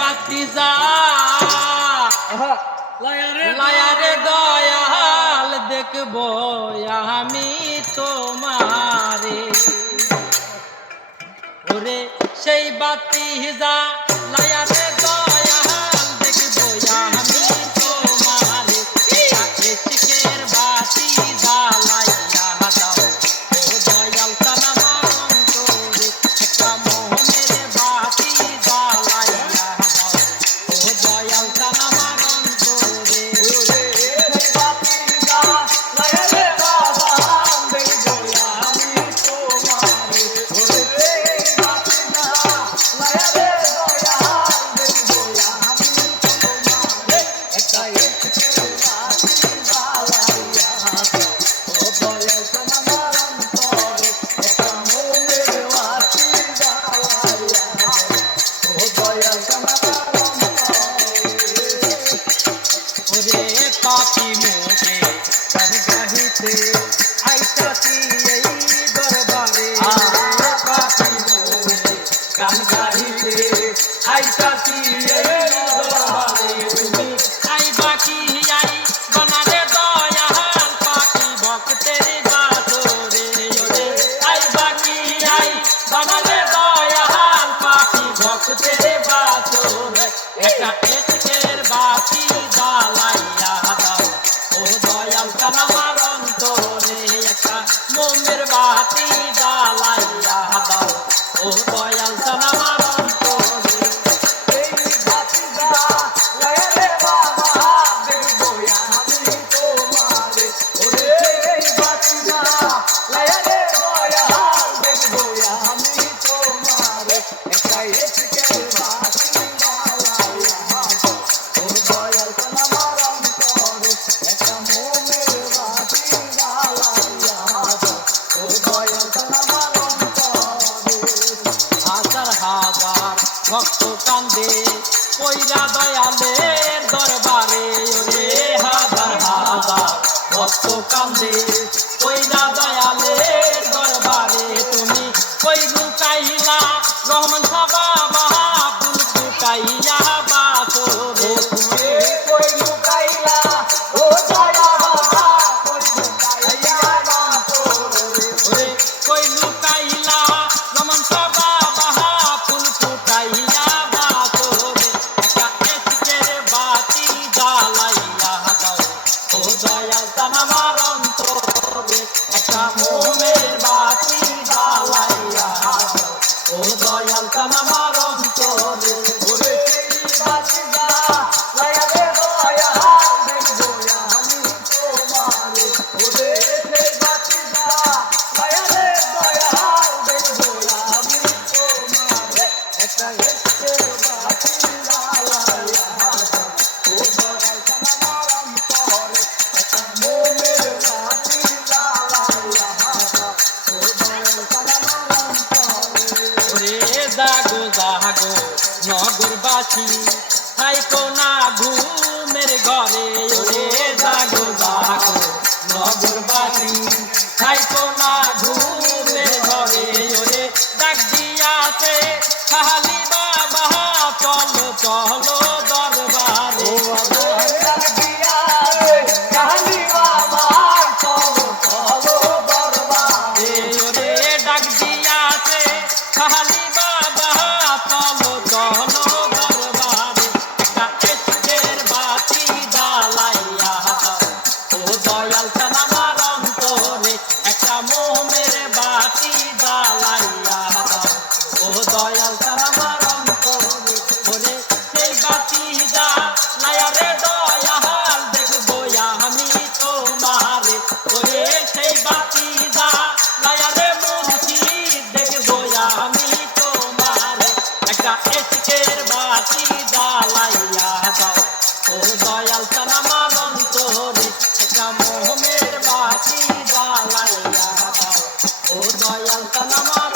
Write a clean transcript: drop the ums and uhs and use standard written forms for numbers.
বাতি যা লায়ারে দয়াল দেখবো আমি তোমারে ওরে সেই বাতি যা লায়ারে দয়াল দেখবো আমি তোমারে ইশকের বাতি জ্বালাইয়া দাও ও দয়াল তানা অন্তরে একটা মোহনের বাতি জ্বালাইয়া দাও ও দয়াল তানা অন্তরে ওরে সেই বাতি জ্বালাইয়া দাও দেখবো আমি তোমারে ওরে সেই বাতি জ্বালাইয়া পাপি মোটে গান গাহিতে আইতাছি এই দরবারে পাপি মোটে গান গাহিতে আইতাছি এই দরবারে তুমি আইবা কি আই বনারে দয়াল পাপি ভক্তের বাতরে ওরে আইবা কি আই বনারে দয়াল পাপি ভক্তের বাতরে একটা ইশকের বাতি জ্বালাইয়া দাও ও দয়াল আমার অন্তরে একটা মোমের বাতি জ্বালাইয়া দাও ও দয়াল আমার অন্তরে এই বাতি জ্বালাইয়া বাবা দেখবো আমি তোমারে ওরে এই বাতি জ্বালাইয়া দয়াল দেখবো আমি তোমারে একটা ইশকের বাতি ভক্ত কান্দে কইরা দয়ালের দরবারে ওরে হাজার হাজার ভক্ত কান্দে কইরা দয়ালের দরবারে তুমি কই লুকাইলা রহমান বাবা ফুল ফুটাইয়া বাসরে তুমি কই লুকাইলা ও দয়া বাবা কই লুকাইয়া বাসরে ওরে কই লুকাইলা রহমান বাবা ফুল ফুটাইয়া বাসরে একটা ইশকের বাতি জ্বালাইয়া দাও ও দয়াল আমার অন্তরে একটা মোমের বাতি জ্বালাইয়া দাও ও দয়াল আমার অন্তরে ওরে সেই বাতি জ্বালাইয়া দয়াল দেখবো আমি তোমারে ওরে সেই বাতি জ্বালাইয়া দয়াল দেখবো আমি তোমারে একটা ইশকের বাতি জ্বালাইয়া দাও ও দয়াল আমার অন্তরে একটা মোমের বাতি জ্বালাইয়া দাও ও দয়াল আমার অন্তরে ওরে জাগো জাগো নগরবাসী থাইকো না ঘুমের ঘরে ওরে জাগো জাগো নগরবাসী থাইকো না ঘুমের ঘরে ওরে ডাক দিয়াছে খালি বাবা চলো চলো দরবারে ডাক দিয়াছে খালি বাবা চলো চলো দরবারে ওরে ডাক দিয়াছে খালি বাবা চলো চলো দরবারে একটা ইশকের বাতি জ্বালাইয়া দাও ও দয়াল আমার অন্তরে একটা মোমের বাতি জ্বালাইয়া দাও ও দয়াল আমার অন্তরে ওরে সেই বাতি জ্বালাইয়া দয়াল দেখবো আমি তোমারে ওরে সেই বাতি জ্বালাইয়া মুর্শিদ দেখবো আমি তোমারে একটা ইশকের বাতি জ্বালাইয়া দাও ও দয়াল আমার অন্তরে একটা মোহমের বাতি জ্বালাইয়া দাও ও দয়াল আমার